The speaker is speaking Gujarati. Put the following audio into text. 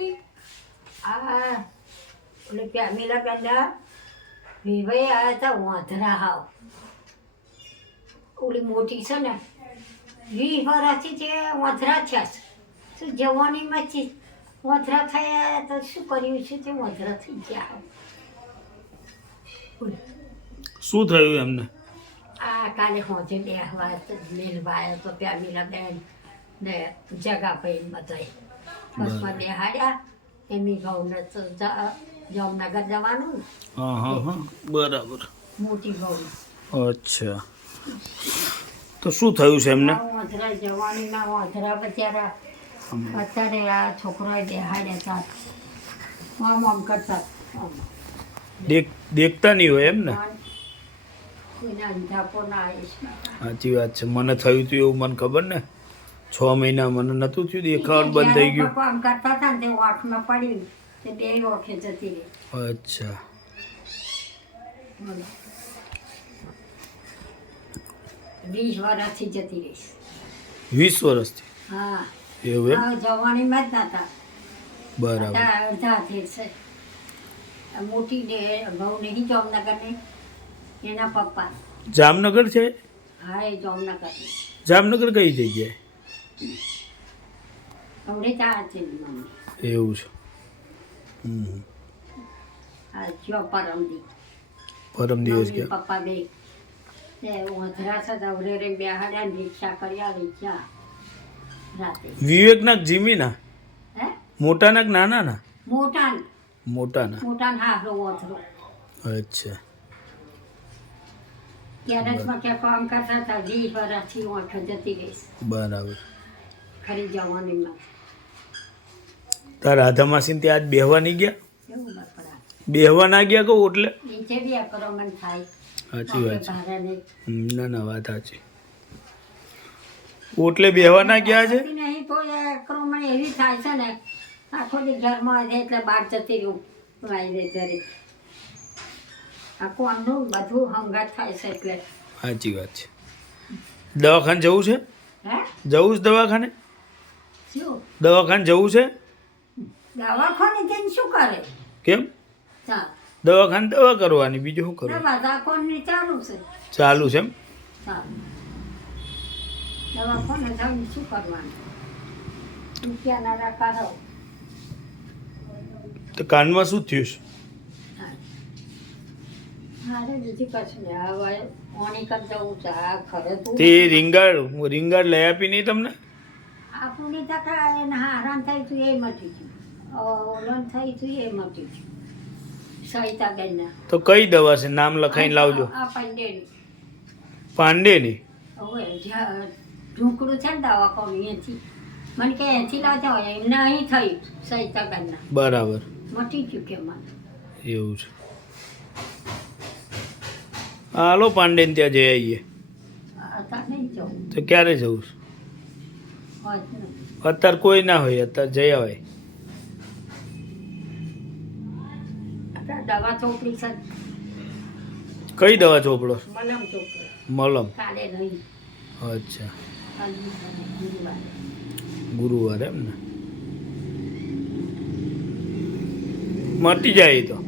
હતી? આ ઓલે પેલા પેલા વિવાહ આવ્યા હતા વાંધરા હાવ ઓલી મોટી છે ને 20 વર્ષથી તે વાંધરા થયા છે તો જવાનીમાંથી વાંધરા થયા તો શું કર્યું છે તે વાંધરા થઈ ગયા હાવ શું થયું એમને? આ કાલે હોજે બેહવા મેલવાયો તો પેલા બેન ને જગા પૈન બધાય બસમાં બેહાડ્યા એમની ઘઉંને તો જામનગર જવાનું હા હા હા બરાબર. મોટી ઘઉં અચ્છા, તો શું થયું છે એમને? વાંધરા જવાનીના વાંધરા બચારા અત્યારે આ છોકરાએ બેહાડ્યા હતા આમ આમ કરતા દેખતા નહીં હોય એમ ને? કોઈના અંધાપો ના આવીશ સાચી વાત છે. મને થયું હતું એવું મને ખબર ને 6 મહિના મને નહોતું થયું, દેખાવાનું બંધ થઈ ગયું. કામ કરતા હતા ને તે આંખમાં પડ્યું તે બે ઓળખે જતી રહી. અચ્છા, 20 વર્ષથી જતી રહીશ. 20 વર્ષથી? હા એવું એમ? જવાનીમાં જ નતા બરાબર. અડધા હાથે છે મોટી ને ઘઉં નહીં જામનગરની એના પપ્પા. જામનગર છે? હા એ જામનગર. જામનગર કઈ જગ્યાએ? હમણે ત્યાં છે મમ્મી. એવું છે. હા જો પરમદી પરમ દિવસ મમ્મી ગયા. પપ્પા બે તે વાંધરા છે દવરે રે બેહાડ્યા ને રિક્ષા કર્યા રિક્ષા રાતે. વિવેકના જીમીના હે મોટાના કે નાના? મોટા મોટાના. મોટા હારો વાંધરો અચ્છા ગેરેજમાં ક્યાં કામ કરતા હતા 20 વર્ષથી ઓઠ જતી રહીશ બરાબર. ખરી જવાનીમાં. તાર રાધા માસી ત્યાં આજ બેહવા નહીં ગયા? કેવું બપરા બેહવા ના ગયા કહું એટલે? નીચે બી આક્રમણ થાય. સાચી વાત છે. ભારને ના ના વાત સાચી. ઓટલે બેહવા ના ગયા છે? નહીં તો એ આક્રમણ એવી થાય છે ને આખો દી ઘરમાં રહે એટલે બહાર જતી રહું વાયદે જરી આ કોણનું બધું હંગાત થાય છે એટલે. સાચી વાત છે. દવાખાને જવું છે? હે જવું છે દવાખાને? શું દવાખાને જવું છે? દવાખાને જઈને શું કરે? કેમ? ચાલ દવાખાને દવા કરવાની, બીજું શું કરવું? દવાખાને ચાલુ છે. ચાલુ છે એમ? ચાલ દવાખાને જઈને શું કરવાનું? રૂપિયા ના કરો. તો કાનમાં શું થયું છે? હારે બીજી કશું નહીં હવે ઓણી કર જવું છે આ ખરે તું તે રીંગાડ લઈ આપી નહીં તમને? આપણને તકડા એને હારાન થઈ તું એ મટી ગયું ઓલન થઈ તું એ મટી ગયું સહિતાબેનના. તો કઈ દવા છે? નામ લખાઈને લાવજો. આ પંડેની પાંડેની? હવે ઢૂંકડું છે ને દવાખાનું અહીંયાથી મને કે અહીંથી લાવતા હોય એમને અહીં થયું સહિતાબેનના બરાબર. મટી ગયું કે મને. એવું છે. હાલો પાંડેને ત્યાં જઈ આવીએ. અત્યારે નહીં જવું તો ક્યારે જવું છે? હોય જ નહીં. અત્યારે કોઈ ના હોય, અત્યારે જઈ આવે. અત્યારે દવા ચોપડી છે કઈ દવા ચોપડો? મલમ ચોપડી મલમ? કાલે નહીં અચ્છા, ગુરુવારે. ગુરુવારે એમ ને? મટી જાય એ તો.